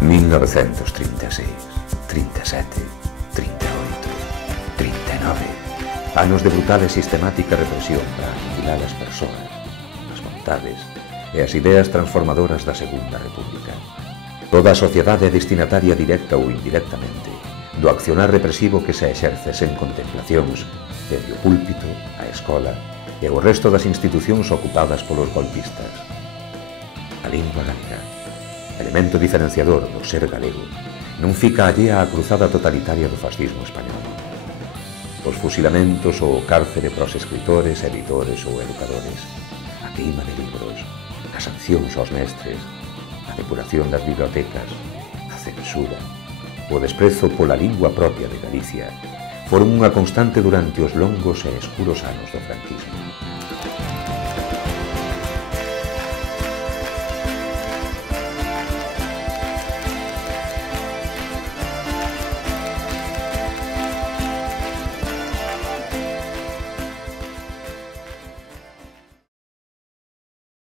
1936, 37, 38, 39. Anos de brutal e sistemática represión para aniquilar as persoas, as vontades e as ideas transformadoras da Segunda República. Toda a sociedade é destinataria directa ou indirectamente do accionar represivo que se exerce sen contemplacións desde o púlpito, a escola e o resto das institucións ocupadas polos golpistas. A lingua galega, elemento diferenciador do ser galego, non fica allea á cruzada totalitaria do fascismo español. Os fusilamentos ou o cárcere pros escritores, editores ou educadores, a queima de libros, as sancións aos mestres, a depuración das bibliotecas, a censura, o desprezo pola lingua propia de Galicia foron unha constante durante os longos e escuros anos do franquismo.